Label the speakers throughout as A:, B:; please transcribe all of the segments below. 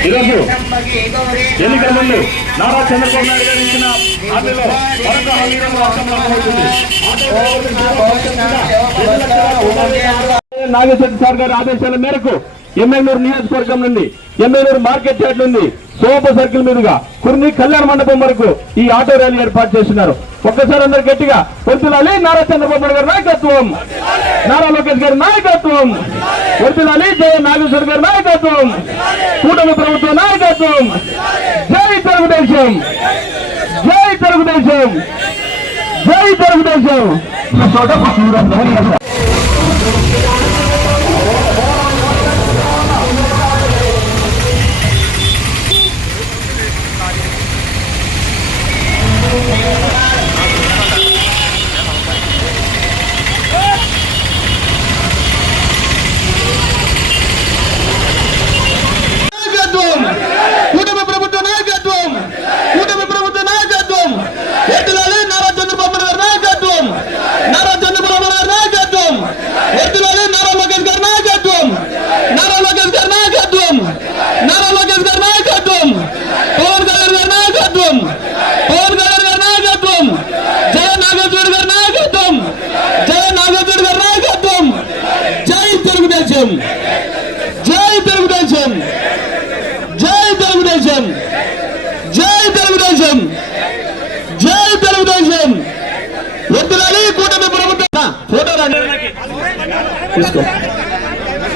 A: ఈరోజు ఎన్నికల ముందు నారా చంద్రబాబు నాయుడు గారు ఇచ్చిన హామీలో మరొక హామీలో రాష్ట్రంలో సార్ గారి ఆదేశాల మేరకు ఎమ్మెల్యూరు నియోజకవర్గం నుండి ఎమ్మెల్యూరు మార్కెట్ యార్డ్ నుండి సోప సర్కిల్ మీదుగా కుర్ని కళ్యాణ మండపం వరకు ఈ ఆటో ర్యాలీ ఏర్పాటు చేస్తున్నారు. ఒక్కసారి అందరు గట్టిగా వర్తిలాలి నారా చంద్రబాబు నాయుడు గారి నాయకత్వం. నారా లోకేష్ గారి నాయకత్వం. వర్తిలాలి జయ నాగేశ్వర గారి నాయకత్వం. కూటమి ప్రభుత్వ నాయకత్వం. జై తెలుగుదేశం. జై తెలుగుదేశం. జై తెలుగుదేశం. చోట
B: తీసుకో.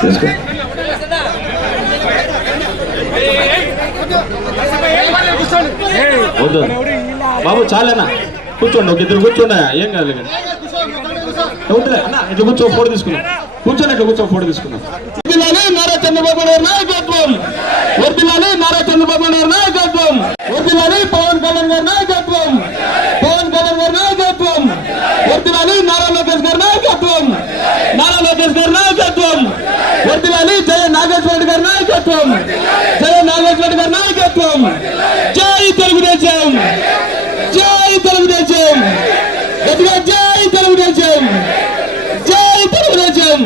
B: తీసుకో. వద్దు. బాబు చాలేనా? కూర్చోండి ఒక ఇద్దరు కూర్చోండి. ఏం కాదు కానీ వద్దులే అన్న ఇట్లా కూర్చో ఫోటో తీసుకున్నాం కూర్చొని ఇట్లా కూర్చో ఫోటో తీసుకున్నాం నారా చంద్రబాబు నాయుడు నాయకత్వం. వర్దిలాలి నారా చంద్రబాబు నాయుడు నాయకత్వం. వర్దిలాలి పవన్ కళ్యాణ్ గారి నాయకత్వం పవన్ కళ్యాణ్ గారి నాయకత్వం వర్దిలాలి నారా లోకేష్ గారి నాయకత్వం నారా లోకేష్ గారి నాయకత్వం వర్దిలాలి జయ నాగేశ్వర గారి నాయకత్వం. జయ నాగేశ్వర గారి నాయకత్వం. జై తెలుగుదేశం. జై తెలుగుదేశం. గట్టిగా జై తెలుగుదేశం. జై తెలుగుదేశం.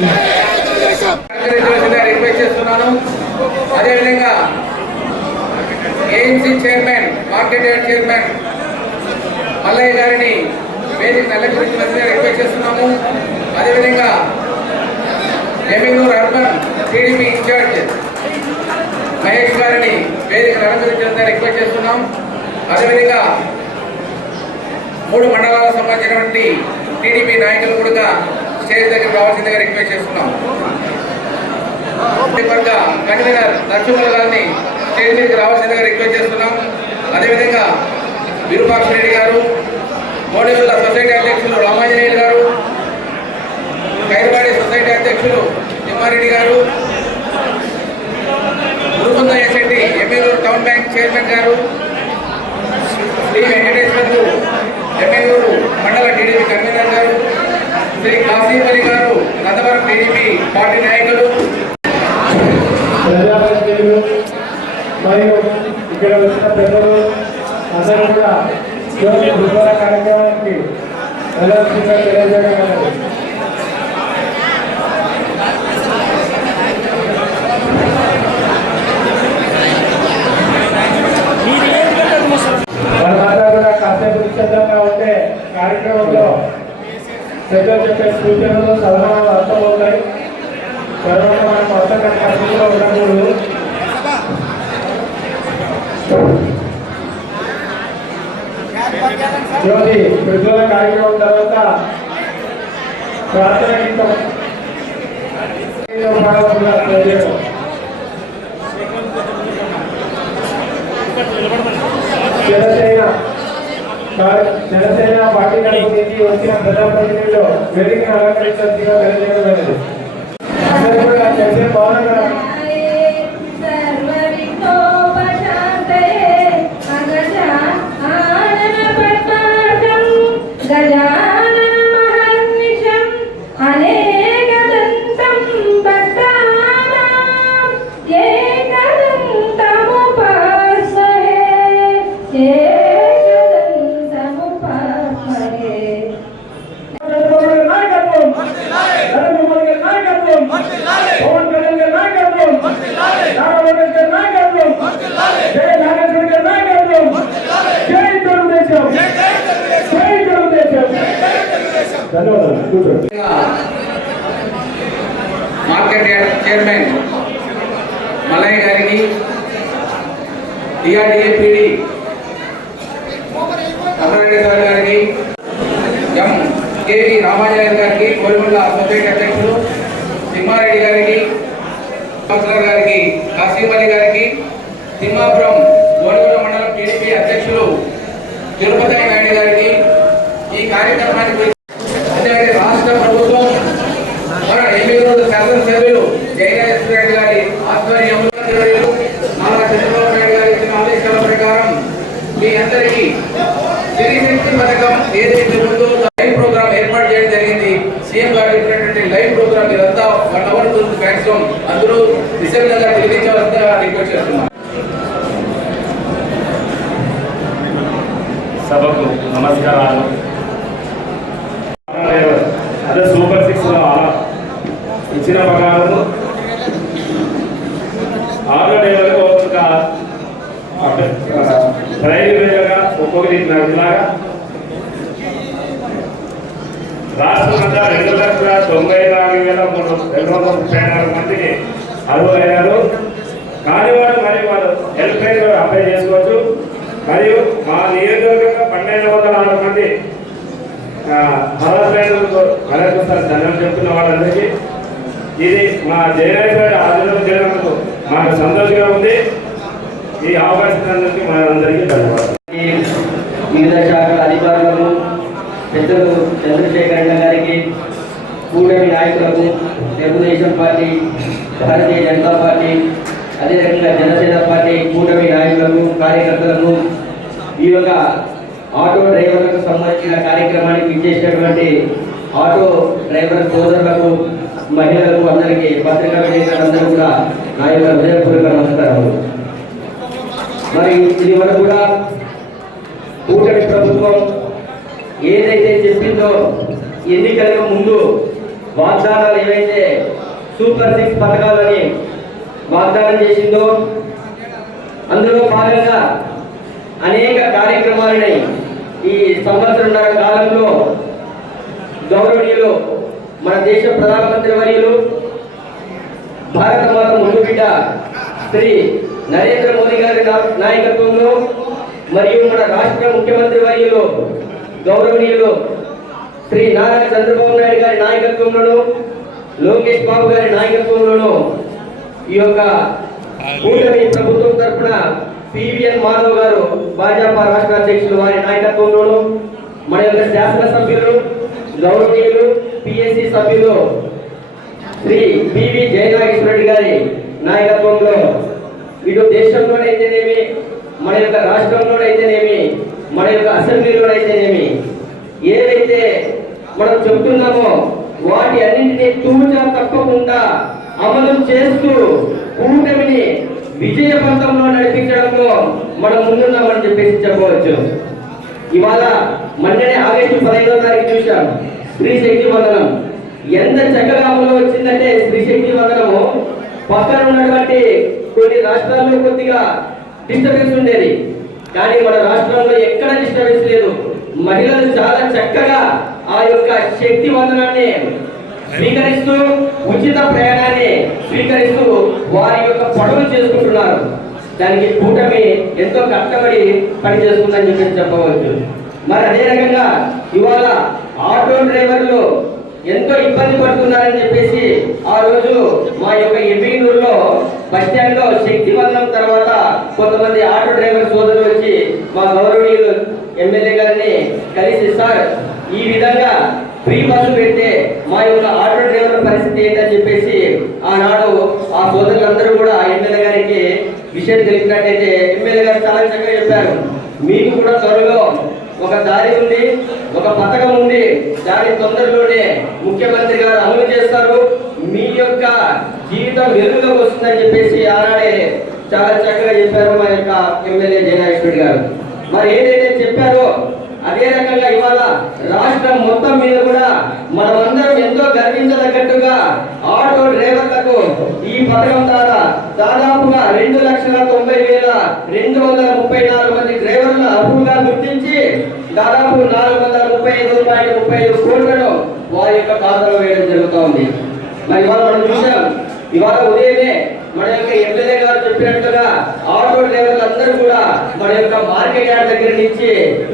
C: అదేవిధంగా AMC chairman market yard chairman Mallaiah గారిని వేదిక అలంకరించవలసిందిగా రిక్వెస్ట్ చేస్తున్నాము. అదేవిధంగా ఎమ్మెల్యూరు అర్బన్ టీడీపీ ఇన్ఛార్జ్ మహేష్ గారిని వేదిక అలంకరించవలసిందిగా రిక్వెస్ట్ చేస్తున్నాం. అదేవిధంగా మూడు మండలాలకు సంబంధించినటువంటి టీడీపీ నాయకులు కూడా స్టేజ్ దగ్గర రావాల్సిందిగా రిక్వెస్ట్ చేస్తున్నాం. కన్వీనర్ లక్ష్మణ గారిని స్టేజ్ మీదకి రావాల్సిందిగా రిక్వెస్ట్ చేస్తున్నాం. అదేవిధంగా విరూపాక్ష రెడ్డి గారు మోడీవుల్ల సొసైటీ అధ్యక్షులు రామాంజనేయులు గారు ఖైరబాడి సొసైటీ అధ్యక్షులు తిమ్మారెడ్డి గారు గురుకుంద ఎస్ఐటి ఎమ్మెల్యూరు టౌన్ బ్యాంక్ చైర్మన్ గారు శ్రీ వెంకటేశ్వర్లు ఎమ్మెల్యూరు మండల టీడీపీ కన్వీనర్ గారు శ్రీ కాసిం అలీ గారు నందవరం టీడీపీ పార్టీ నాయకులు.
D: మరియు ఇక్కడ వచ్చిన పెద్దలు అందరూ కూడా కార్యక్రమానికి ప్రదర్శనగా తెలియజేయడం కాసేపు నిశ్శబ్దంగా ఉంటే కార్యక్రమంలో పెద్దలు చెప్పే సూచనలు సలహాలు అర్థమవుతాయి. తర్వాత మనం అర్థం కాని పరిస్థితిలో ఉండకూడదు జ్యోతి ప్రజ్వల కార్యక్రమం తర్వాత ప్రార్థన గీతం భాగంగా జనసేన జనసేన పార్టీ నుంచి వచ్చిన ప్రజాప్రతినిధులు వేదికను అలంకరించాల్సిందిగా తెలియజేయడం అందరూ కూడా చర్చ
E: చైర్మన్ మలయ్య గారికి టిఆర్డిఏపిడి అమరెడ్డి సార్ గారికి ఎం కేవి రామాజన్ గారికి కోరిమండల సొసైటీ అధ్యక్షులు సింహారెడ్డి గారికి కౌన్సిలర్ గారికి కాసిం అలీ గారికి తిమ్మాపురం గోడిగూడ మండలం టీడీపీ అధ్యక్షులు తిరుపతి నాయుడు గారికి ఈ కార్యక్రమానికి అదేవిధంగా రాష్ట్ర ప్రభుత్వం మన ఎమ్మెల్యేలు శాసనసభ్యులు జయరాజ్ రెడ్డి గారి ఆధ్వర్యంలో మంత్రివర్యులు నారా చంద్రబాబు నాయుడు గారి ఇచ్చిన ఆదేశాల ప్రకారం మీ అందరికీ శక్తి పథకం ఏదైతే ఉందో లైవ్ ప్రోగ్రామ్ ఏర్పాటు చేయడం జరిగింది. సీఎం గారు చెప్పినటువంటి లైవ్ ప్రోగ్రామ్ ఇదంతా వన్ అవర్ ఉంటుంది మ్యాక్సిమం అందరూ నిశ్శబ్దంగా తెలియజేయవలసిందిగా రిక్వెస్ట్ చేస్తున్నాం.
F: సభకు నమస్కారాలు. అదే సూపర్ సిక్స్లో ఇచ్చిన ప్రకారం ఆరో డేలకు ఒక్కొక్క ప్రైజ్ వేయగా ఒక్కొక్కటి రాష్ట్రమంతా రెండు లక్షల తొంభై నాలుగు వేల మూడు రెండు వందల ముప్పై నాలుగు మంది అర్హులైనారు కానీ వారు మరి వారు హెల్ప్ లైన్ అప్లై చేసుకోవచ్చు. మరియు మా నియోజకవర్గంలో పన్నెండు వందల ఆరు మంది హరాస్మెంట్ కలెక్టర్ సార్ చెప్తున్న వాళ్ళందరికీ. ఇది మా జయనాయకుడి ఆధ్వర్యంలో చేయడానికి మాకు సంతోషంగా ఉంది. ఈ అవకాశానికి మనందరికీ ధన్యవాదాలు.
G: వివిధ శాఖల అధికారులను పెద్దలు చంద్రశేఖర్ కూటమి నాయకులకు తెలుగుదేశం పార్టీ భారతీయ జనతా పార్టీ అదేవిధంగా జనసేన పార్టీ కూటమి నాయకులకు కార్యకర్తలకు ఈ యొక్క ఆటో డ్రైవర్లకు సంబంధించిన కార్యక్రమానికి ఇచ్చేసినటువంటి ఆటో డ్రైవర్ సోదరులకు మహిళలకు అందరికీ పత్రికా విలేకరులందరూ కూడా నా యొక్క హృదయపూర్వక నమస్కారములు మరి ఇది వరకు కూడా కూటమి ప్రభుత్వం ఏదైతే చెప్పిందో ఎన్నికలకు ముందు వాగ్దానాలు ఏవైతే సూపర్ సిక్స్ పథకాలని వాగ్దానం చేసిందో అందులో భాగంగా అనేక కార్యక్రమాలని ఈ సంవత్సరంన్నర కాలంలో గౌరవనీయులు మన దేశ ప్రధానమంత్రి వర్యులు భారత మాత ముందు బిడ్డ శ్రీ నరేంద్ర మోదీ గారి నాయకత్వంలో మరియు మన రాష్ట్ర ముఖ్యమంత్రి వర్యులు గౌరవనీయులు శ్రీ నారా చంద్రబాబు నాయుడు గారి నాయకత్వంలోను లోకేష్ బాబు గారి నాయకత్వంలోను ఈ యొక్క కూటమి ప్రభుత్వం తరఫున పివిఎన్ మాధవ్ గారు భాజపా రాష్ట్ర అధ్యక్షులు వారి నాయకత్వంలోను మన యొక్క శాసనసభ్యులు గౌరవనీయులు పిఎస్సి సభ్యులు శ్రీ పివి జయనాగేశ్వరరెడ్డి గారి నాయకత్వంలో ఇటు దేశంలోనైతేనేమి మన యొక్క రాష్ట్రంలోనైతేనేమి మన యొక్క అసెంబ్లీలోనైతేనేమి ఏదైతే మనం చెప్తున్నామో వాటి అన్నింటినీ తూచా తప్పకుండా అమలు చేస్తూ కూటమిని విజయవంతంలో నడిపించడంలో మనం ముందున్నామని చెప్పేసి చెప్పవచ్చు. ఇవాళ మొన్ననే ఆగస్టు పదహైదో తారీఖు చూశాం స్త్రీ శక్తి వందనం. ఎంత చక్కగా అమలు వచ్చిందంటే స్త్రీ శక్తి వందనము. పక్కన ఉన్నటువంటి కొన్ని రాష్ట్రాల్లో కొద్దిగా డిస్టర్బెన్స్ ఉండేది. కానీ మన రాష్ట్రంలో ఎక్కడ డిస్టర్బెన్స్ లేదు. మహిళలు చాలా చక్కగా ఆ యొక్క శక్తి వందనాన్ని స్వీకరిస్తూ ఉచిత ప్రయాణాన్ని స్వీకరిస్తూ వారి యొక్క పడవలు చేసుకుంటున్నారు. దానికి కూటమి ఎంతో కష్టపడి పనిచేస్తుందని చెప్పి చెప్పవచ్చు. మరి అదే రకంగా ఇవాళ ఆటో డ్రైవర్లు ఎంతో ఇబ్బంది పడుతున్నారని చెప్పేసి ఆ రోజు మా యొక్క ఎమ్మిగనూరులో బస్ స్టాండ్లో శక్తివంతం తర్వాత కొంతమంది ఆటో డ్రైవర్ సోదరులు వచ్చి మా గౌరవనీయులు ఎమ్మెల్యే గారిని కలిసి సార్ ఈ విధంగా ఫ్రీ బస్సు పెడితే మా యొక్క ఆటో డ్రైవర్ల పరిస్థితి ఏంటని చెప్పేసి ఆనాడు ఆ సోదరులందరూ కూడా ఎమ్మెల్యే గారికి విషయం తెలిసినట్టయితే ఎమ్మెల్యే గారు చాలా చక్కగా చెప్పారు. మీకు కూడా త్వరలో ఒక దారి ఉంది ఒక పథకం ఉంది. దాని తొందరలోనే ముఖ్యమంత్రి గారు అమలు చేస్తారు. మీ యొక్క జీవితం వెలుగులోకి వస్తుందని చెప్పేసి ఆనాడే చాలా చక్కగా చెప్పారు మా యొక్క ఎమ్మెల్యే జయనాగేశ్వరి గారు. మరి ఏదైతే చెప్పారో అదే రకంగా ఇవాళ రాష్ట్రం మొత్తం మీద కూడా మనమందరం ఎంతో గర్వించదగ్గట్టుగా ఆటో డ్రైవర్ల ఈ పథకం ద్వారా దాదాపుగా రెండు లక్షల తొంభై వేల రెండు వందల ముప్పై నాలుగు మంది డ్రైవర్ల అర్హులుగా గుర్తించి దాదాపు నాలుగు వందల ముప్పై ఐదు పాయింట్ ముప్పై ఐదు కోట్లను వారి యొక్క ఖాతాలో వేయడం జరుగుతోంది. మరి ఇవాళ మనం చూసాం ఇవాళ ఉదయమే మన యొక్క ఎమ్మెల్యే గారు చెప్పినట్టుగా ఆటో డ్రైవర్లు అందరూ కూడా మన యొక్క మార్కెట్ యార్డ్ దగ్గర నుంచి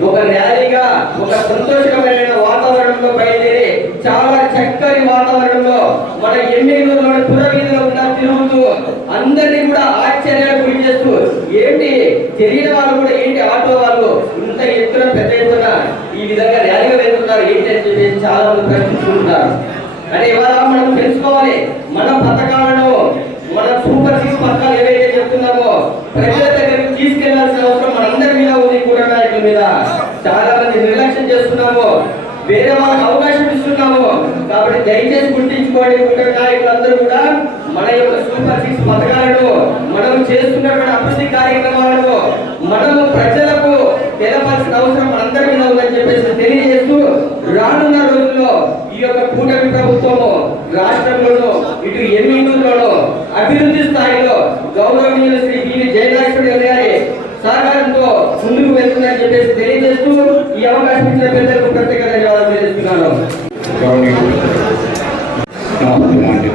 G: ఒక ర్యాలీగా ఒక సంతోషకరమైన వాతావరణంలో బయలుదేరి చాలా చక్కని వాతావరణంలో మన ఎమ్మెల్యేలో పురవీధిలో ఉన్న తిరుగుతూ అందరినీ కూడా ఆశ్చర్యాలకు గురి చేస్తూ ఏంటి? తెలియని వాళ్ళు కూడా ఏంటి? ఆటో వాళ్ళు ఇంత ఎత్తున పెద్ద ఎత్తున ఈ విధంగా ర్యాలీగా వెళ్తున్నారు. ఏంటి అని చెప్పేసి చాలా మంది ప్రశ్నిస్తుంటారు అంటే ఇవాళ మనం తెలుసుకోవాలి. మన పథకాలను మన సూపర్ సిక్స్ పథకాలు ఏవైతే చెప్తున్నామో ప్రజల దగ్గరికి తీసుకెళ్ళాల్సిన అవసరం మనందరి మీద ఉంది. కూడా నాయకుల మీద చాలా మంది నిర్లక్ష్యం చేస్తున్నాము. వేరే వాళ్ళకి అవకాశం ఇస్తున్నాము. కాబట్టి దయచేసి గుర్తించుకోండి కూడా నాయకులందరూ కూడా మన యొక్క సూపర్ సిక్స్ పథకాలను మనం చేస్తున్నటువంటి అభివృద్ధి కార్యక్రమాలను మనం ప్రజలకు తెలపాల్సిన అవసరం మనందరి మీద ఉందని చెప్పేసి తెలియజేస్తూ రానున్న రోజుల్లో ఈ యొక్క కూటమి ప్రభుత్వము రాష్ట్రంలోనూ ఇటు ఎమ్మెల్యేలోనూ అభివృద్ధి స్థాయిలో గౌరవనీయులు శ్రీ బివి జయనాథుడి గారి సహకారంతో ముందుకు వెళ్తుందని చెప్పేసి తెలియజేస్తూ ఈ అవకాశం ఇచ్చిన పెద్దలకు ప్రత్యేక ధన్యవాదాలు తెలియజేస్తున్నాను.
H: గౌరవనీయులు నమస్తే మాండి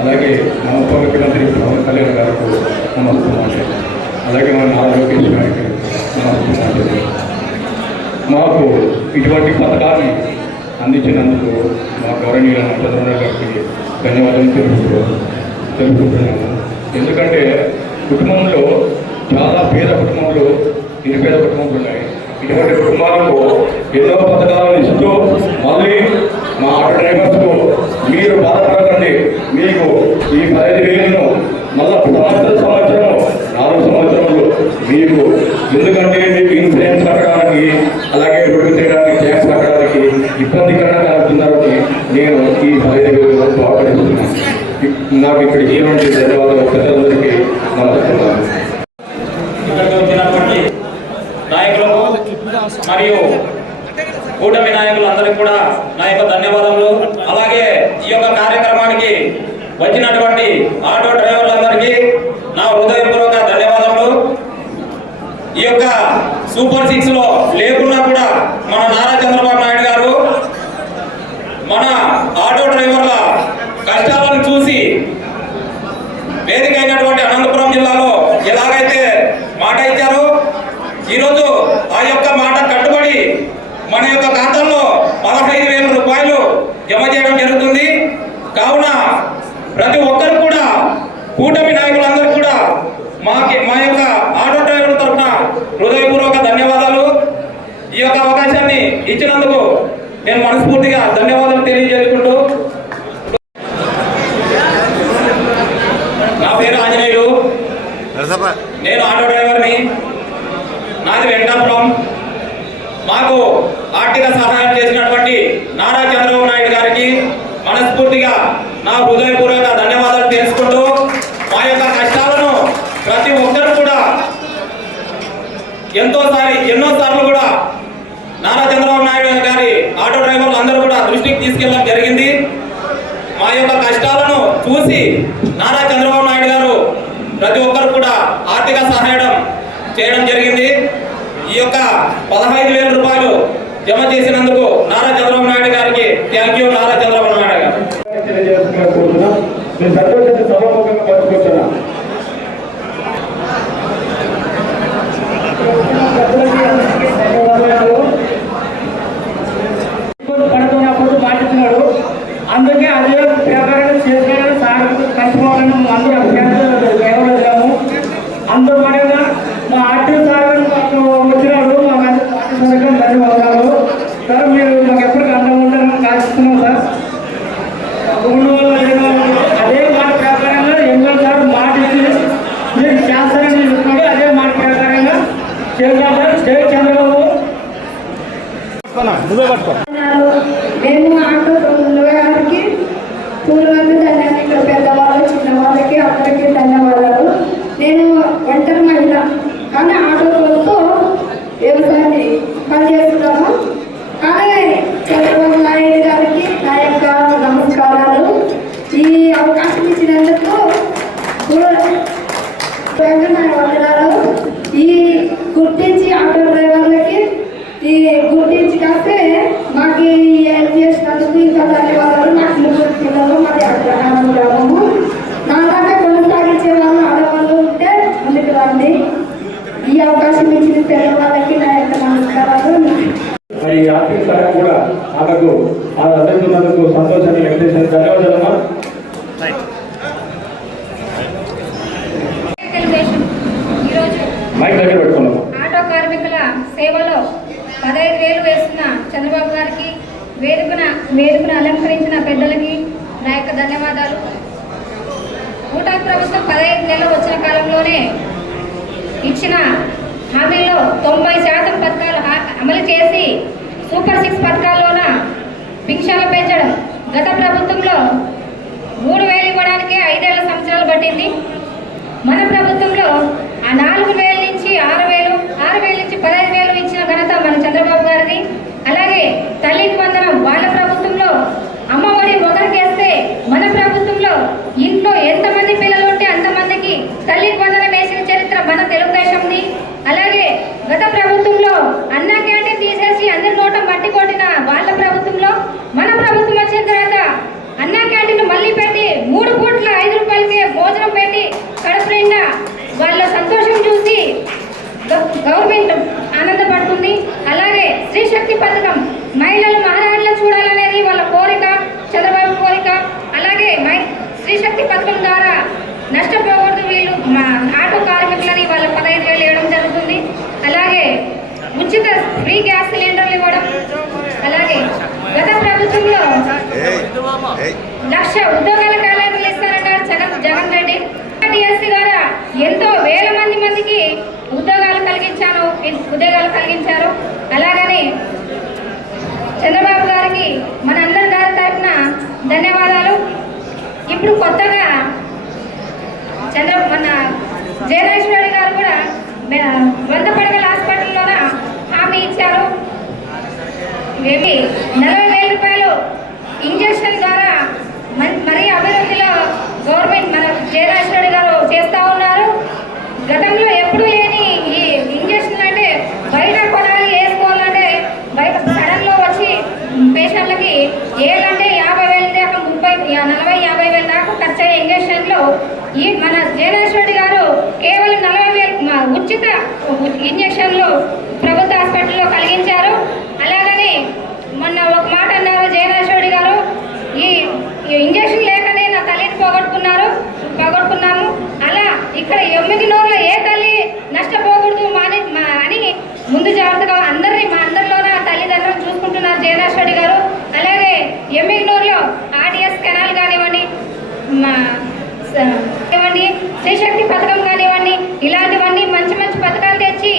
H: అలాగే మా ఉప ముఖ్యమంత్రి పవన్ కళ్యాణ్ గారికి నమస్తే మాండి అలాగే మన ఆరోగ్య లోకేష్ గారికి నమస్తే మాకు ఇటువంటి పథకాన్ని అందించినందుకు మా గౌరవనీయుల చంద్రబాబు గారికి ధన్యవాదాలు తెలుపుతూ తెలుపుకుంటున్నాము ఎందుకంటే కుటుంబంలో చాలా పేద కుటుంబాలు నిరుపేద కుటుంబాలు ఉన్నాయి. ఇటువంటి కుటుంబాలకు ఎన్నో పథకాలను ఇస్తూ మళ్ళీ మా ఆటో డ్రైవర్స్కు మీరు బాధపడకండి మీకు ఈ పదహైదు వేలను మళ్ళా సంవత్సరం సంవత్సరం నాలుగు సంవత్సరాలు మీకు ఎందుకంటే మీకు ఇన్సూరెన్స్ కట్టడానికి అలాగే రోడ్డు తీయడానికి ట్యాక్స్ కట్టడానికి ఇబ్బందికరంగా కలుగుతున్నారని నేను ఈ పదహైదు వేలు బాగుపడిస్తున్నాను నాకు ఇక్కడ ఏమంటే ధన్యవాదాలు. పెద్దలందరికీ నమస్కారం
E: నాయకులకు మరియు కూటమి నాయకులందరికీ కూడా నా యొక్క ధన్యవాదములు. అలాగే ఈ యొక్క కార్యక్రమానికి వచ్చినటువంటి ఆటో డ్రైవర్లందరికీ నా హృదయపూర్వక ధన్యవాదములు. ఈ యొక్క సూపర్ సిక్స్లో లేకున్నా కూడా మన నారా చంద్రబాబు నాయుడు గారు మన ఆటో డ్రైవర్ల కష్టాలను చూసి వేదిక అయినటువంటి అనంతపురం జిల్లాలో ఎలాగైతే మాట ఇచ్చారో ఈరోజు ఆ యొక్క మాట కట్టుబడి మన యొక్క ఖాతాల్లో పదహైదు వేల రూపాయలు జమ చేయడం జరుగుతుంది కావున ప్రతి ఒక్కరు కూడా కూటమి నాయకులందరూ కూడా మాకి మా యొక్క ఆటో డ్రైవర్ల తరఫున హృదయపూర్వక ధన్యవాదాలు ఈ యొక్క అవకాశాన్ని ఇచ్చినందుకు నేను మనస్ఫూర్తిగా ధన్యవాదాలు తెలియజేసుకుంటూ నా పేరు ఆంజనేయులు నేను ఆటో డ్రైవర్ని నాది వెంకటాపురం. మాకు ఆర్థిక సహాయం చేసినటువంటి నారా చంద్రబాబు నాయుడు గారికి మనస్ఫూర్తిగా నా హృదయపూర్వక ధన్యవాదాలు తెలుసుకుంటూ మా యొక్క కష్టాలను ప్రతి ఒక్కరు కూడా ఎంతోసారి ఎన్నోసార్లు కూడా నారా చంద్రబాబు నాయుడు గారి ఆటో డ్రైవర్లు అందరూ కూడా దృష్టికి తీసుకెళ్ళడం జరిగింది. మా యొక్క కష్టాలను చూసి నారా చంద్రబాబు నాయుడు గారు ప్రతి ఒక్కరు కూడా ఆర్థిక సహాయం చేయడం జరిగింది. ఈ యొక్క పదహైదు వేల రూపాయలు జమ చేసినందుకు నారా చంద్రబాబు నాయుడు గారికి థ్యాంక్ యూ నారా చంద్రబాబు నాయుడు గారు.
A: సభాముఖంగా పంచుకుంటున్నా
I: పడుతున్నప్పుడు మాటిస్తున్నాడు అందుకే అదే ప్రకారం చేసుకుని సార్ కలుసుకోవాలని అందరూ అభ్యర్థులు కేవలం అందరూ పడగా మా ఆర్టీ సార్ మాకు వచ్చినాడు మా ఆర్టీ సార్ ధన్యవాదాలు సార్ మీరు మాకు ఎప్పటికీ అందంగా ఉంటారని కాల్చుతున్నాం సార్ తప్పకుండా అదే మాట ప్రకారంగా ఎన్నో సార్ మాట ఇచ్చి మీరు చేస్తారని చెప్తున్నాడు అదే మాట ప్రకారంగా చేద్దాం సార్ జై చంద్రబాబు
J: మేము ఆటో గారికి పూర్వంగా ధన్యవాదాలు ఇక్కడ పెద్దవాళ్ళు చిన్నవాళ్ళకి అందరికీ ధన్యవాదాలు నేను ఒంటరి మహిళ కానీ ఆటో తోలుతూ వ్యవసాయాన్ని పనిచేస్తున్నాము కానీ చంద్రబాబు నాయుడు గారికి నా యొక్క నమస్కారాలు ఈ అవకాశం ఇచ్చినందుకు నా వందనాలు ఈ గుర్తించి ఆటో డ్రైవర్లకి ఈ గుర్తించి కాస్తే మాకు ఈ హెల్ప్ చేసినందుకు ఇంకా ధన్యవాదాలు నాకు ముగ్గురు పిల్లలు మాది అగ్రహారం గ్రామము నా ఉంది ఈ అవకాశం ఇచ్చిన తెలుగు వాళ్ళకి నా యొక్క నమస్కారాలు
K: మరి ఆర్థిక సహాయం కూడా ఆమెకు అందిస్తున్నందుకు సంతోషాన్ని వ్యక్తం చేసిన ధన్యవాదాలు
L: తెలుగుదేశం ఈరోజు
K: మైక్ దగ్గర పెట్టుకున్నాము
L: ఆటో కార్మికుల సేవలో పదహైదు వేలు వేస్తున్న చంద్రబాబు గారికి వేదికన వేదికను అలంకరించిన పెద్దలకి నా యొక్క ధన్యవాదాలు. కూటమి ప్రభుత్వం పదహైదు నెలలు వచ్చిన కాలంలోనే ఇచ్చిన హామీలో తొంభై శాతం పథకాలు అమలు చేసి సూపర్ సిక్స్ పథకాల్లోన భిక్షలు పెంచడం గత ప్రభుత్వంలో మూడు వేలు ఇవ్వడానికి ఐదేళ్ళ సంవత్సరాలు పట్టింది. మన ప్రభుత్వంలో ఆ నాలుగు వేల నుంచి ఆరు వేలు ఆరు వేలు నుంచి పదహైదు వేలు ఇచ్చిన ఘనత మన చంద్రబాబు గారిది అలాగే తల్లికి వందనం వాళ్ళ ప్రభుత్వంలో అమ్మఒడి ఒకరికేస్తే మన ప్రభుత్వంలో ఇంట్లో ఎంతమంది పిల్లలు ఉంటే అంతమందికి తల్లికి వందనం వేసిన చరిత్ర మన తెలుగుదేశంది. అలాగే గత ప్రభుత్వంలో అన్నా క్యాంటీన్ తీసేసి అందరి నోట మట్టి కొట్టిన వాళ్ళ ప్రభుత్వంలో మన ప్రభుత్వం వచ్చిన తర్వాత అన్నా క్యాంటీన్ మళ్ళీ పెట్టి మూడు పూట్ల ఐదు రూపాయలకే భోజనం పెట్టి కడుపు నిండా వాళ్ళ సంతోషం చూసి గ- గవర్నమెంట్ ఆనందపడుతుంది అలాగే స్త్రీ శక్తి పథకం మహిళలు మహారాణులు చూడాలనేది వాళ్ళ కోరిక చంద్రబాబు కోరిక అలాగే మై స్త్రీ శక్తి పథకం ద్వారా నష్టపోకూడదు వీళ్ళు మా ఆటో కార్మికులని వాళ్ళ పదహైదు వేలు ఇవ్వడం జరుగుతుంది అలాగే ఉచిత ఫ్రీ గ్యాస్ సిలిండర్లు ఇవ్వడం అలాగే గత ప్రభుత్వంలో లక్ష ఉద్యోగాల ఖాళీలు ఇస్తారన్నారు జగన్ జగన్ రెడ్డి టీఎస్సీ ద్వారా ఎంతో వేల మంది మందికి ఉద్యోగాలు కలిగించాను ఉద్యోగాలు కలిగించారు అలాగని చంద్రబాబు గారికి మనందరి గారి తరఫున ధన్యవాదాలు ఇప్పుడు కొత్తగా చంద్ర మన జయరాజేశ్వరి గారు కూడా మె- వంద పడగల హాస్పిటల్లోన హామీ ఇచ్చారు ఇవేమి నలభై వేల రూపాయలు ఇంజక్షన్ ద్వారా మన్- మరీ అభివృద్ధిలో గవర్నమెంట్ మన జయరాజేశ్వరి గారు చేస్తూ ఉన్నారు గతంలో ఎప్పుడు లేని ఈ ఇంజక్షన్ అంటే బయట కొనాలి వేసుకోవాలంటే బయట సడన్లో వచ్చి పేషెంట్లకి ఏదంటే యాభై వేల దాకా ముప్పై యా- నలభై యాభై వేల దాకా ఖర్చు అయ్యే ఇంజక్షన్లో ఈ మన జయరాజేశ్వరి గారు కేవలం నలభై వేలు ఉచిత ఇంజక్షన్లు ప్రభుత్వ హాస్పిటల్లో కలిగించారు. అలాగని మొన్న ఒక మాట అన్నారు జయరాజేశ్వరి గారు. ఈ ఇంజక్షన్ లేకనే నా తల్లిని పోగొట్టుకున్నారు పోగొట్టుకున్నాము. అలా ఇక్కడ ఎనిమిది నోరులో ఏ తల్లి నష్టపోకూడదు మాని మా- అని ముందు జాగ్రత్తగా అందరినీ మా అందరిలోన తల్లిదండ్రులు చూసుకుంటున్నారు జయరాజేశ్వరి గారు. అలాగే ఎమ్మిది ఆర్డిఎస్ కెనాల్ కానివ్వండి మా స- కానివ్వండి శ్రీశక్తి పథకం కానివ్వండి ఇలాంటివన్నీ మంచి మంచి పథకాలు తెచ్చి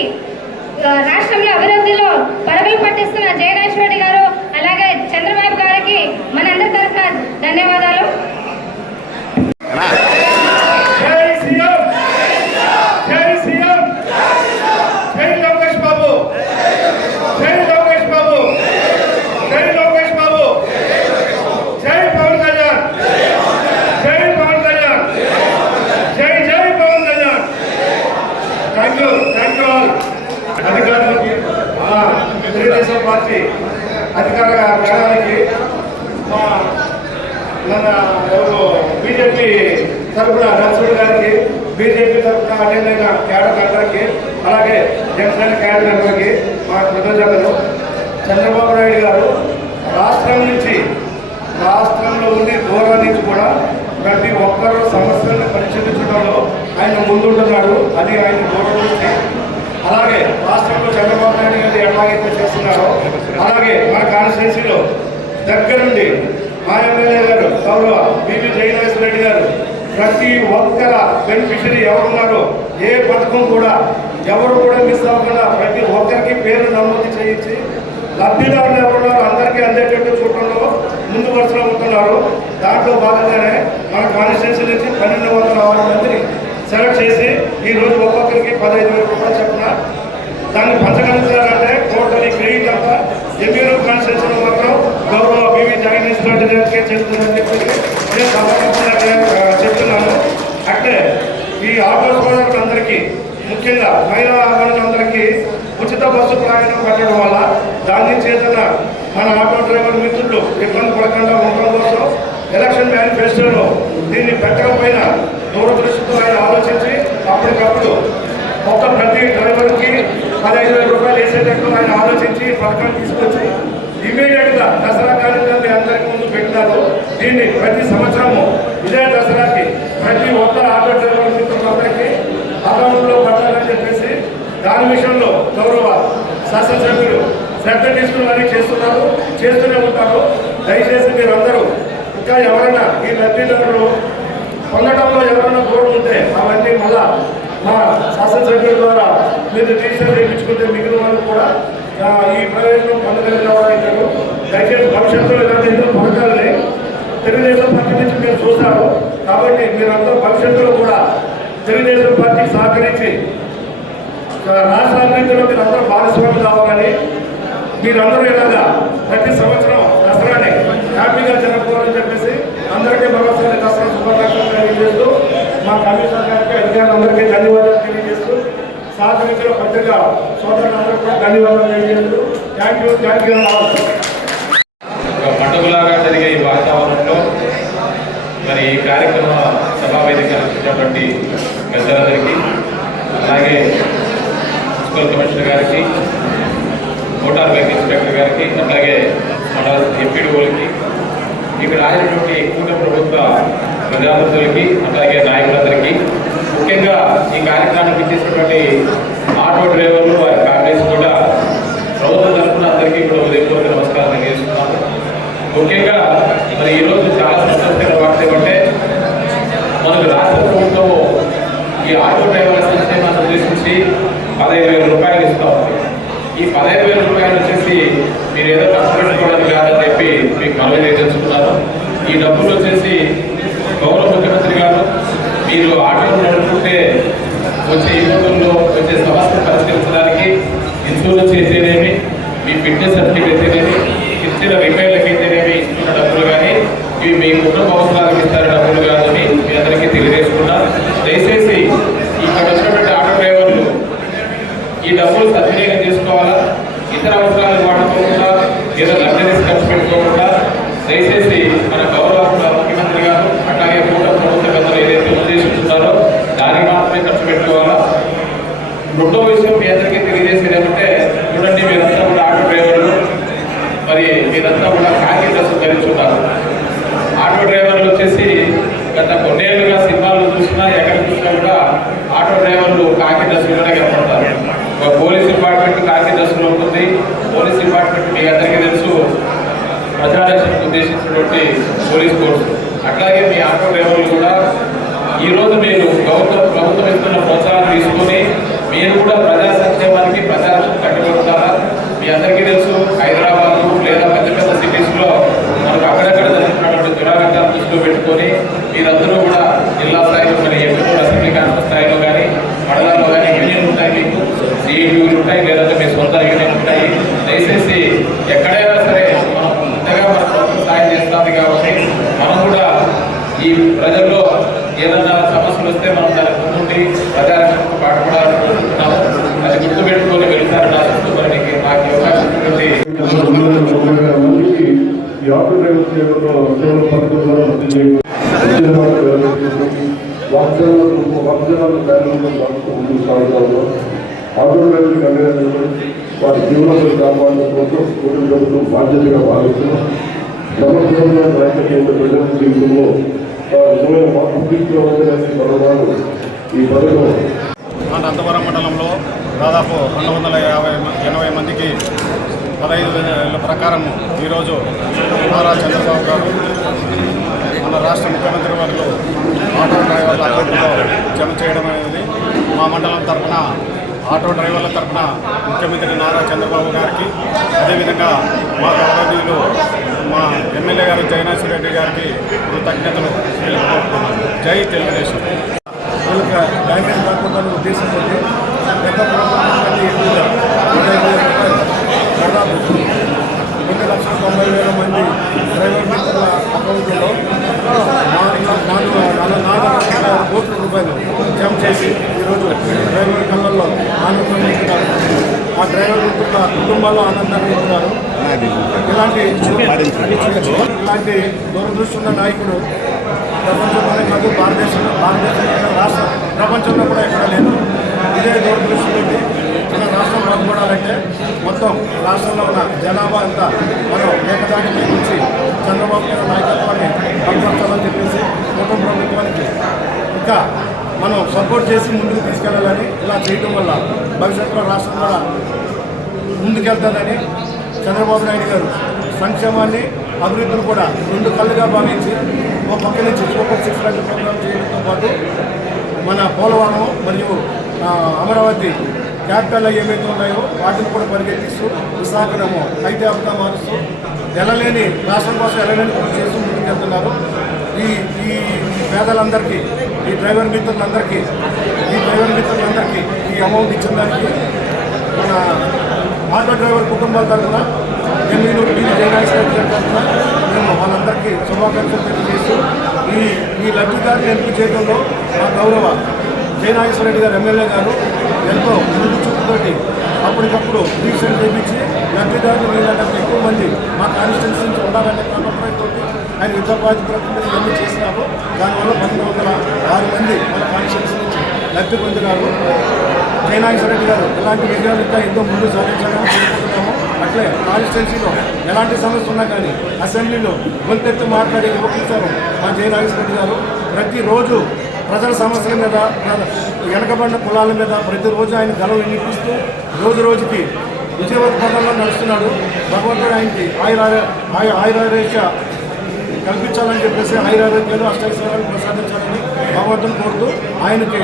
L: రాష్ట్రంలో అభివృద్ధిలో పరుగులు పట్టిస్తున్న జయరాజేశ్వరి గారు అలాగే చంద్రబాబు గారికి మనందరి తరఫున ధన్యవాదాలు
M: జై సీఎం జై సీఎం జై లోకేష్ బాబు జై లోకేష్ బాబు జై లోకేష్ బాబు జై పవన్ కళ్యాణ్ జై పవన్ కళ్యాణ్ జై జై Pawan Kalyan thank you thank you all అధికారులకి మా తెలుగుదేశం పార్టీ అధికార గణానికి మా మన ఎవరు బీజేపీ తరఫున నరసింహ గారికి బీజేపీ తరఫున అటెండ్ అయిన క్యాడర్ అందరికి అలాగే జనసేన క్యాడర్ అందరికి మా కృతజ్ఞతలు చంద్రబాబు నాయుడు గారు రాష్ట్రం నుంచి రాష్ట్రంలో ఉండి దూరం నుంచి కూడా ప్రతి ఒక్కరు సమస్యలను పరిశీలించడంలో ఆయన చేస్తున్నాడు అని ఆయన గౌరవిస్తే అలాగే రాష్ట్రంలో చంద్రబాబు నాయుడు గారు ఎలాగైతే చేస్తున్నారో అలాగే మన కాన్స్టిట్యున్సీలో దగ్గరుండి మా ఎమ్మెల్యే గారు గౌరవ బివి జయనాథ్ రెడ్డి గారు ప్రతి ఒక్కర బెనిఫిషరీ ఎవరున్నారో ఏ పథకం కూడా ఎవరు కూడా మిస్ అవ్వకుండా ప్రతి ఒక్కరికి పేరు నమోదు చేయించి లబ్ధిదారులు ఎవరున్నారో అందరికీ అందేటట్టు చూడటంలో ముందు వరుసలో ఉంటున్నారు. దాంట్లో భాగంగానే మన కాన్స్టిట్యున్సీ నుంచి పన్నెండు వందల ఆరు మందిని సెలెక్ట్ చేసి ఈరోజు ఒక్కొక్కరికి పదహైదు వేల రూపాయలు చెప్పిన దాన్ని పంచగలుగుతారంటే టోటలీ ఈ క్రెడిట్ అంతా ఎంపీలో కాన్స్టిట్యూషన్ మాత్రం గౌరవ బీవీ జగదీష్ రెడ్డి గారికి చెందుతుందని చెప్పి నేను తప్పకుండా చెప్తున్నాను. అంటే ఈ ఆటో సోదరులందరికీ ముఖ్యంగా మహిళా మహిళలందరికీ ఉచిత బస్సు ప్రయాణం పెట్టడం వల్ల దాని చేతన మన ఆటో డ్రైవర్ మిత్రులు ఇబ్బంది పడకుండా ఉండడం కోసం ఎలక్షన్ మేనిఫెస్టోలో దీన్ని పెట్టకపోయినా దూరదృష్టితో ఆయన ఆలోచించి అప్పటికప్పుడు పదహైదు వేల రూపాయలు వేసేటట్టు ఆయన ఆలోచించి పథకం తీసుకొచ్చి ఇమీడియట్గా దసరా కార్యక్రమం అందరికీ అందరికి ముందు పెట్టినారు. దీన్ని ప్రతి సంవత్సరము ఇదే దసరాకి ప్రతి ఒక్క ఆటో డ్రైవర్ మిత్రులందరికీ అకౌంట్లో పట్టాలని చెప్పేసి దాని విషయంలో గౌరవ శాసనసభ్యులు శ్రద్ధ తీసుకుని మరీ చేస్తున్నారు చేస్తూనే ఉంటారు. దయచేసి మీరందరూ ఇంకా ఎవరైనా ఈ లబ్ధిదారులు పొందడంలో ఎవరైనా దూరం ఉంటే అవన్నీ మళ్ళా మా శాసనసభ్యుల ద్వారా మీరు రిజిస్టర్ చేయించుకుంటే మిగిలిన వాళ్ళు కూడా ఈ ప్రయోజనం పొందగలిగిన దయచేసి భవిష్యత్తులో ఇలాంటి ఎన్నో పథకాలని తెలుగుదేశం పార్టీ నుంచి మీరు చూస్తారు కాబట్టి మీరందరూ భవిష్యత్తులో కూడా తెలుగుదేశం పార్టీకి సహకరించి రాష్ట్ర అభివృద్ధిలో మీరు అందరూ భాగస్వామి కావాలని మీరందరూ ఇలాగా ప్రతి సంవత్సరం హ్యాపీగా జరగకూడదని చెప్పేసి అందరికీ మరోసారి దసరా శుభాకాంక్షలు తెలియజేస్తూ మా కమిషనర్ గారికి అధికారులందరికీ ధన్యవాదాలు తెలియజేస్తూ సహకరించిన పత్రిక సోదరులందరూ కూడా ధన్యవాదాలు తెలియజేస్తూ థ్యాంక్ యూ థ్యాంక్ యూ
E: పండుగలాగా జరిగే ఈ వాతావరణంలో మరి ఈ కార్యక్రమ సభా వేదిక పెద్దలందరికీ అలాగే మున్సిపల్ కమిషనర్ గారికి మోటార్ వెహికల్ ఇన్స్పెక్టర్ గారికి అలాగే మన ఎంపీడీఓలకి ఇక్కడ ఆయనటువంటి కూట ప్రభుత్వ ప్రజాప్రతినిధులకి అలాగే నాయకులందరికీ ముఖ్యంగా ఈ కార్యక్రమానికి ఇచ్చేసినటువంటి ఆటో డ్రైవర్లు వారి ఫ్యామిలీస్ కూడా ప్రభుత్వం తరఫున అందరికీ ఇప్పుడు ఉదయపూర్వక నమస్కారం తెలియజేస్తున్నాను ముఖ్యంగా మరి ఈరోజు చాలా సంతోషమైన వార్త ఏమంటే మనకు రాష్ట్ర ప్రభుత్వము ఈ ఆటో డ్రైవర్ల సంక్షేమాన్ని ఉద్దేశించి పదహైదు వేల రూపాయలు ఇస్తూ ఉంది. ఈ పదహైదు వేల రూపాయలు వచ్చేసి మీరు ఏదో ఖర్చు కాదని చెప్పి మీకు మనవి తెలుసుకున్నారు ఈ డబ్బులు వచ్చేసి గౌరవ ముఖ్యమంత్రి గారు మీరు ఆటలు నడుపుకుంటే వచ్చే ఇబ్బందుల్లో వచ్చే సమస్యలు పరిష్కరించడానికి ఇన్సూరెన్స్ అయితేనేమి మీ ఫిట్నెస్ సర్టిఫికేట్ అయితేనేమి ఇచ్చిన రిపేర్లకు అయితేనేమి ఇస్తున్న డబ్బులు కానీ ఇవి మీ కుటుంబ అవసరాలకు ఇస్తారు డబ్బులు కాదని మీ అందరికీ తెలియజేసుకున్నా. దయచేసి ఇక్కడ వచ్చినటువంటి ఆటో డ్రైవర్లు ఈ డబ్బులు సర్టిఫికేట్ చేసుకోవాలా? ఇతర అవసరాలు వాడుకోకుండా ఏదో లగ్జరీస్ ఖర్చు పెట్టుకోకుండా దయచేసి మన గౌరవ ముఖ్యమంత్రి గారు అట్లాగే కూట ప్రభుత్వ పెద్దలు ఏదైతే ఉద్దేశిస్తున్నారో దానికి మాత్రమే ఖర్చు పెట్టుకోవాలా? రెండో విషయం మీ అందరికీ తెలియజేసేది ఏమంటే చూడండి మీరంతా కూడా ఆటో డ్రైవర్లు. మరి మీరంతా కూడా ఖాళీ డ్రెస్ ధరించున్నారు ఆటో డ్రైవర్లు వచ్చేసి గత కొన్నేళ్ళుగా సినిమాలు చూసినా కూడా ఆటో డ్రైవర్లు కాకి డ్రెస్సులోనే కనపడతారు ఒక పోలీస్ డిపార్ట్మెంట్ కాకి డ్రెస్సులో ఉంటుంది పోలీస్ డిపార్ట్మెంట్ మీ అందరికీ తెలుసు ప్రజారక్షణకు ఉద్దేశించినటువంటి పోలీస్ ఫోర్స్ అట్లాగే మీ ఆటో డ్రైవర్లు కూడా ఈ రోజు మీరు గవర్నమెంట్ ప్రభుత్వం ఇస్తున్న ప్రోత్సాహం తీసుకొని మీరు కూడా ప్రజా సంక్షేమానికి ప్రజారక్షణ కట్టుబడి ఉంటారా మీ అందరికీ తెలుసు హైదరాబాద్ లేదా పెద్ద పెద్ద సిటీస్లో మనకు అక్కడక్కడ జరుగుతున్నటువంటి దురాఘాతాలు దృష్టిలో పెట్టుకొని మీరందరూ కూడా జిల్లా స్థాయిలో మరి ఎంపీ అసెంబ్లీ కాన్ఫరెన్స్ స్థాయిలో కానీ మండలాల్లో కానీ యూనియన్ ఉంటాయి మీకు సిఈటీలు ఉంటాయి లేదంటే మీ సొంత యూనియన్ ఉంటాయి దయచేసి ఎక్కడైనా సరే మనం ఇంతగా మన ప్రభుత్వం సాయం చేస్తుంది కాబట్టి మనం కూడా ఈ ప్రజల్లో ఏదన్నా సమస్యలు వస్తే మనం దాని ముందుండి ప్రజారక్షణకు పాటుపడాలనుకుంటున్నాము అది గుర్తుపెట్టుకొని వెళ్తారని ఆశిస్తూ మరి నీకు నాకు ఈ అవకాశం ఇచ్చినటువంటి
N: మందికి ఈ ఆటో డ్రైవర్ సేవలో సేవల పథకం ద్వారా లబ్ధి చేకూరుతుంది. వాగ్దానాలు వాగ్దానాలు బ్యానర్లో దాటుతూ ముందుకు సాగుతారు ఆటో డ్రైవర్లకు అండగా వారి జీవనాన్ని కాపాడడం కోసం కూటమి ప్రభుత్వం బాధ్యతగా భావిస్తున్నాం సమగ్రంగా నాయకత్వం ప్రజల జీవితంలో నిజమైన మార్పు తీసుకురావాలని మరోవారు ఈ పథకం
O: మన అనంతపురం మండలంలో దాదాపు రెండు వందల యాభై ఎనభై మందికి పదహైదు వేల ప్రకారం ఈరోజు నారా చంద్రబాబు గారు మన రాష్ట్ర ముఖ్యమంత్రి వారిలో ఆటో డ్రైవర్ల అకౌంట్లో జమ చేయడం అనేది మా మండలం తరఫున ఆటో డ్రైవర్ల తరఫున ముఖ్యమంత్రి నారా చంద్రబాబు గారికి అదేవిధంగా మా గౌరవనీయులు మా ఎమ్మెల్యే గారు జగనాశ్వర రెడ్డి గారికి కృతజ్ఞతలు జై తెలుగుదేశం. వాళ్ళకి బ్యాంకింగ్ కాకుండా ఉద్దేశం గత ప్రభుత్వం కంటే ఎక్కువగా పదహైదు వేల రూపాయలు దాదాపు రెండు లక్షల తొంభై వేల మంది డ్రైవర్ మిత్రుల అకౌంట్లో నాలుగు నాలుగు నాలుగు కోట్ల రూపాయలు జమ చేసి ఈరోజు డ్రైవర్ కళ్ళల్లో ఆనందం నింపుతారు ఆ డ్రైవర్ మిత్రుల కుటుంబాల్లో ఆనందాన్ని నింపుతారు ఇలాంటి ఇలాంటి దూరదృష్టి ఉన్న నాయకుడు ప్రపంచంలోనే కాదు భారతదేశంలో భారతదేశంలో రాష్ట్ర. ప్రపంచంలో కూడా ఎక్కడ లేదు. ఇదే దూరదృష్టి పెట్టి మన రాష్ట్రం
M: చూడాలంటే మొత్తం రాష్ట్రంలో ఉన్న జనాభా అంతా మనం ఏకదాటి మీద నుంచి చంద్రబాబు గారి నాయకత్వాన్ని పంపించాలని చెప్పేసి కుటుంబ ప్రభుత్వానికి ఇంకా మనం సపోర్ట్ చేసి ముందుకు తీసుకెళ్ళాలని ఇలా చేయడం వల్ల భవిష్యత్తులో రాష్ట్రం కూడా ముందుకెళ్తుందని చంద్రబాబు నాయుడు గారు సంక్షేమాన్ని అభివృద్ధిని కూడా రెండు కళ్ళుగా భావించి ఒక పక్క నుంచి సూపర్ సిక్స్ లాంటి ప్రోగ్రామ్ చేయడంతో పాటు మన పోలవరం మరియు అమరావతి క్యాపిటల్ ఏవైతే ఉన్నాయో వాటిని కూడా పరిగెత్తిస్తూ విశాఖనము అయితే అబ్దా మారుస్తూ ఎలలేని రాష్ట్రం కోసం ఎలలేని కృషి చేస్తూ ముందుకెళ్తున్నారు. ఈ ఈ పేదలందరికీ ఈ డ్రైవర్ మిత్రులందరికీ ఈ డ్రైవర్ మిత్రులందరికీ ఈ అమౌంట్ ఇచ్చిన దానికి మన ఆటో డ్రైవర్ కుటుంబాల తరఫున ఎమ్మెల్యే టీ జయనాథ్ మేము వాళ్ళందరికీ శుభాకాంక్షలు తెలియజేస్తూ ఈ ఈ లబ్ధిదారుని ఎంపిక చేయడంలో మా గౌరవ జయనాగేశ్వర రెడ్డి గారు ఎమ్మెల్యే గారు ఎంతో ముందు చూపుతోటి అప్పటికప్పుడు రీసెంట్ చేయించి లబ్ధిదారులు వీళ్ళంటే ఎక్కువ మంది మా కాన్స్టిట్యూన్సీ నుంచి ఉండాలనే కాన్ఫిడెంట్ ఆయన యుద్ధ బాధితులకు ఇవన్నీ చేసినారు. దానివల్ల పంతొమ్మిది వందల ఆరు మంది మన కాన్స్టిట్యూన్సీ నుంచి లబ్ధి పొందినారు. జయనాగేశ్వర రెడ్డి గారు ఎలాంటి విజయాలు ఇంకా ఎంతో ముందు సాధించాలని కోరుకుంటున్నాము అట్లే కాన్స్టిట్యున్సీలో ఎలాంటి సమస్య ఉన్నా కానీ అసెంబ్లీలో గొంతెత్తి మాట్లాడే యువకులు మా జయ రెడ్డి గారు. ప్రతిరోజు ప్రజల సమస్యల మీద వెనకబడిన కులాల మీద ప్రతిరోజు ఆయన గలవ వినిపిస్తూ రోజు రోజుకి విజయవత నడుస్తున్నాడు. భగవంతుడు ఆయనకి ఆయుర ఆయ- కల్పించాలని చెప్పేసి ఆయురారోగ్యాలు అష్టైశ్వర్యాలు ప్రసాదించాలని భగవంతుని కోరుతూ ఆయనకి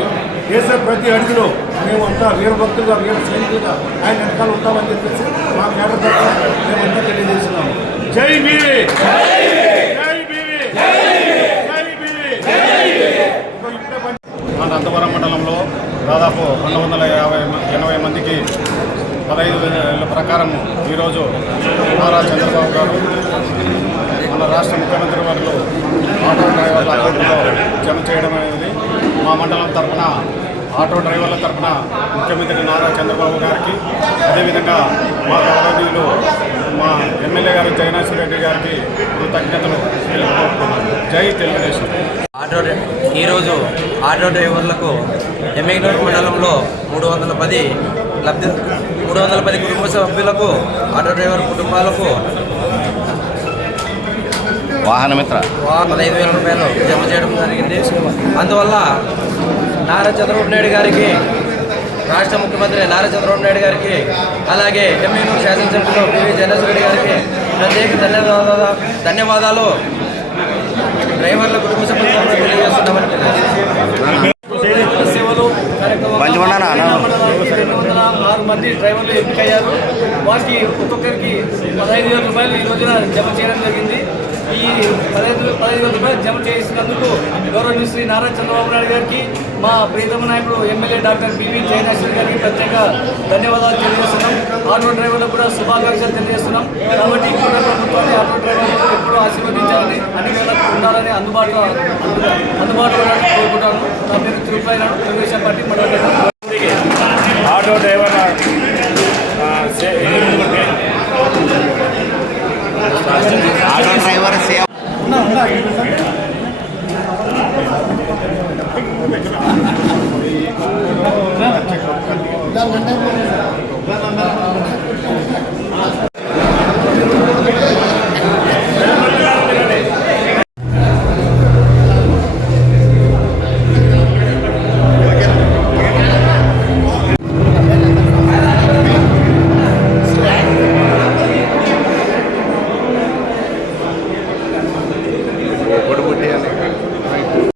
M: వేసే ప్రతి అడుగులో మేమంతా వీరభక్తులుగా వీర సైనికులుగా ఆయన వెనకాల ఉంటామని చెప్పేసి మా కేటర్ తరఫున మేమంతా తెలియజేస్తున్నాము జై బీవీ జై బీవీ జై బీవీ
O: మన అనంతపురం మండలంలో దాదాపు రెండు వందల యాభై ఎనభై మందికి పదహైదు వేల ప్రకారం ఈరోజు నారా చంద్రబాబు గారు మన రాష్ట్ర ముఖ్యమంత్రి వారిలో ఆటో డ్రైవర్ల అకౌంట్లో జమ చేయడం అనేది మా మండలం తరఫున ఆటో డ్రైవర్ల తరఫున ముఖ్యమంత్రి నారా చంద్రబాబు గారికి అదేవిధంగా మా గౌరవనీయులు మా ఎమ్మెల్యే గారు జగనాశ్వర రెడ్డి గారికి కృతజ్ఞతలు జై తెలుగుదేశం.
G: ఆటో ఈరోజు ఆటో డ్రైవర్లకు ఎమ్మెగనూరు మండలంలో మూడు వందల పది లబ్ధి మూడు వందల పది కుటుంబ సభ్యులకు ఆటో డ్రైవర్ కుటుంబాలకు
C: వాహనమిత్ర.
G: పదహైదు వేల రూపాయలు జమ చేయడం జరిగింది. అందువల్ల నారా చంద్రబాబు నాయుడు గారికి రాష్ట్ర ముఖ్యమంత్రి నారా చంద్రబాబు నాయుడు గారికి అలాగే ఎమ్మెల్యే శాసనసభ్యులు పివి జగన్మోహన్ రెడ్డి గారికి ప్రత్యేక ధన్యవాదాలు ధన్యవాదాలు. డ్రైవర్ల కుటుంబ సభ్యుల తెలియజేస్తున్నామని
I: ఆరు మంది డ్రైవర్లు ఎంపికయ్యారు. వారికి ఒక్కొక్కరికి పదహైదు వేల రూపాయలు ఈ రోజున జమ చేయడం జరిగింది. ఈ పదహైదు పదహైదు వందల రూపాయలు జమ చేసినందుకు గౌరవనీయ శ్రీ నారా చంద్రబాబు నాయుడు గారికి మా ప్రీతమ నాయకుడు ఎమ్మెల్యే డాక్టర్ బివి జయనేశ్వర్ గారికి ప్రత్యేక ధన్యవాదాలు తెలియజేస్తున్నాం. ఆటో డ్రైవర్లకు కూడా శుభాకాంక్షలు తెలియజేస్తున్నాం. కాబట్టి ఈ ప్రభుత్వాన్ని ఆటో డ్రైవర్లకు ఎప్పుడూ ఆశీర్వదించాలని అన్ని వేళలకు ఉండాలని అందుబాటులో అందుబాటులో కోరుకుంటాను. నా పేరు తిరుపతి తెలుగుదేశం పార్టీ మండల
F: ఆటో డ్రైవర్
C: ఆటో డ్రైవర్ సేవ.